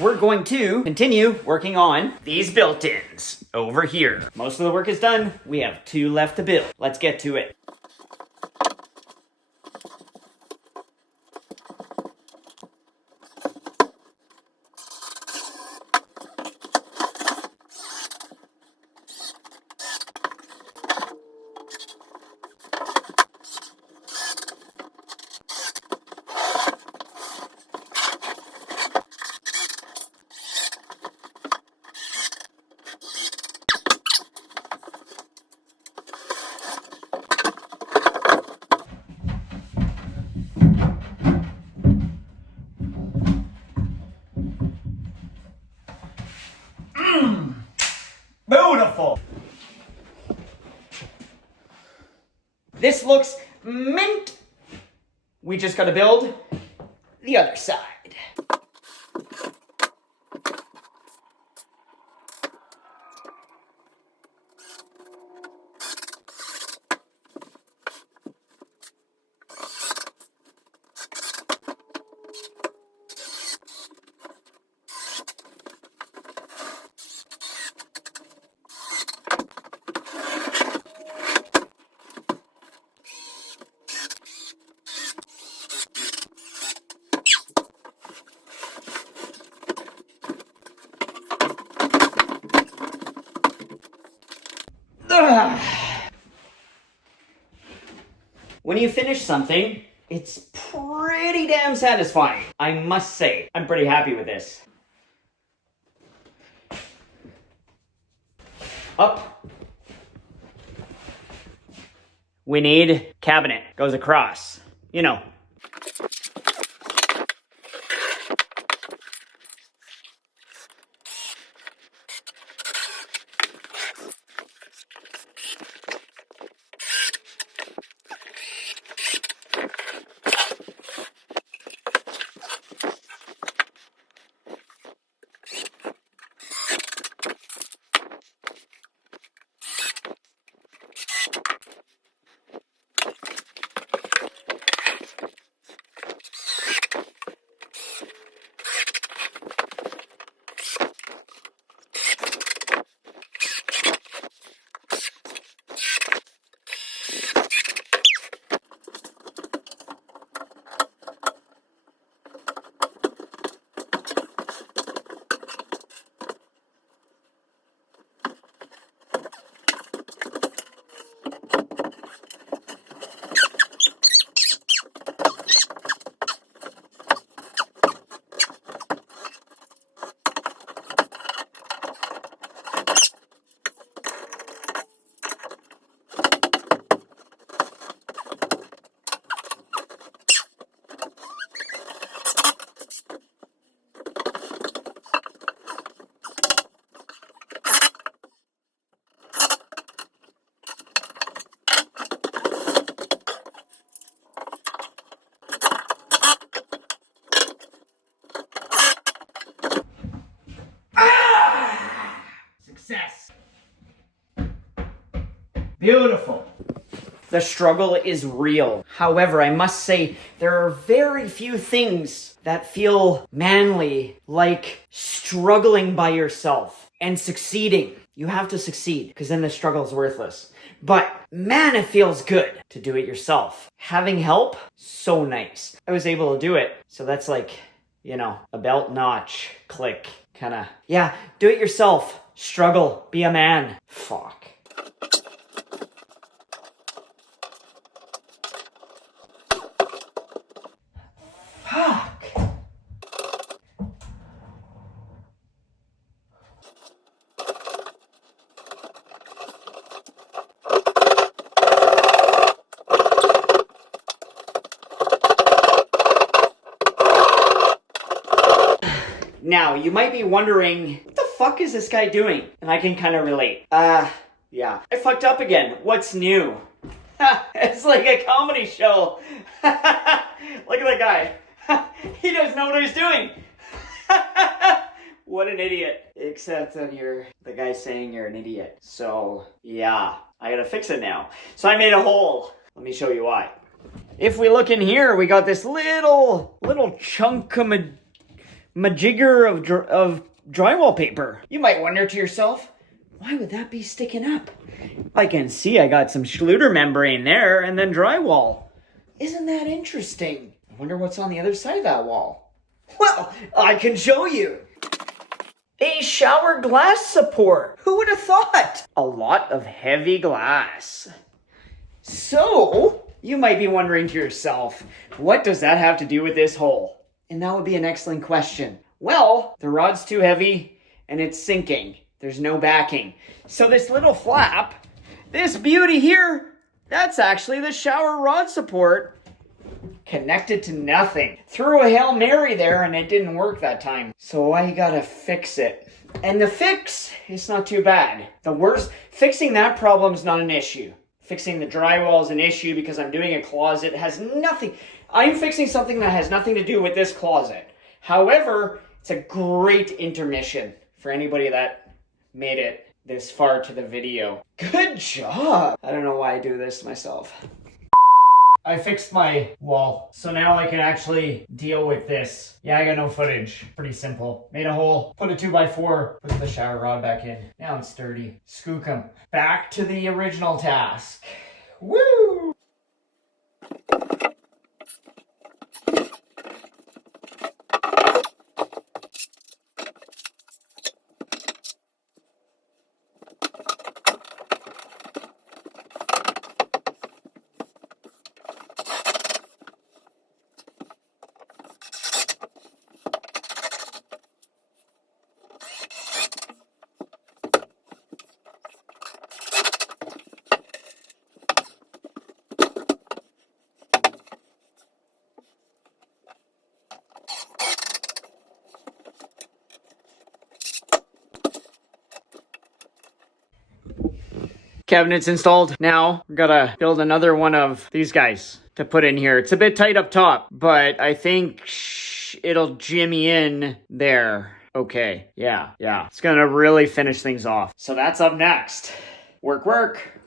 we're going to continue working on these built-ins over here. Most of the work is done. We have 2 left to build. Let's get to it. Beautiful. This looks mint. We just gotta build the other side. When you finish something, it's pretty damn satisfying, I must say. I'm pretty happy with this. Up. We need cabinet. Goes across. You know. Success. Beautiful. The struggle is real. However, I must say, there are very few things that feel manly like struggling by yourself and succeeding. You have to succeed, because then the struggle is worthless. But man, it feels good to do it yourself. Having help, so nice. I was able to do it. So that's like, you know, a belt notch click kind of. Yeah, do it yourself. Struggle. Be a man. Fuck. Fuck. Now, you might be wondering, what the fuck is this guy doing? And I can kind of relate. Yeah. I fucked up again. What's new? It's like a comedy show. Look at that guy. He doesn't know what he's doing. What an idiot. Except that you're the guy saying you're an idiot. So, yeah. I gotta fix it now. So I made a hole. Let me show you why. If we look in here, we got this little chunk of majigger of drywall paper. You might wonder to yourself, why would that be sticking up? I can see I got some Schluter membrane there and then drywall. Isn't that interesting? I wonder what's on the other side of that wall. Well, I can show you. A shower glass support. Who would have thought? A lot of heavy glass. So, you might be wondering to yourself, what does that have to do with this hole? And that would be an excellent question. Well, the rod's too heavy and it's sinking. There's no backing. So this little flap, this beauty here, that's actually the shower rod support connected to nothing. Threw a Hail Mary there and it didn't work that time. So I gotta fix it. And the fix is not too bad. Fixing that problem is not an issue. Fixing the drywall is an issue because I'm doing a closet. It has nothing. I'm fixing something that has nothing to do with this closet. However, it's a great intermission for anybody that made it this far to the video. Good job. I don't know why I do this myself. I fixed my wall, so now I can actually deal with this. Yeah, I got no footage. Pretty simple. Made a hole, put a 2x4, put the shower rod back in. Now it's dirty. Skook 'em. Back to the original task. Woo! Cabinets installed. Now, we're gonna build another one of these guys to put in here. It's a bit tight up top, but I think it'll jimmy in there. Okay, yeah. It's gonna really finish things off. So that's up next. Work.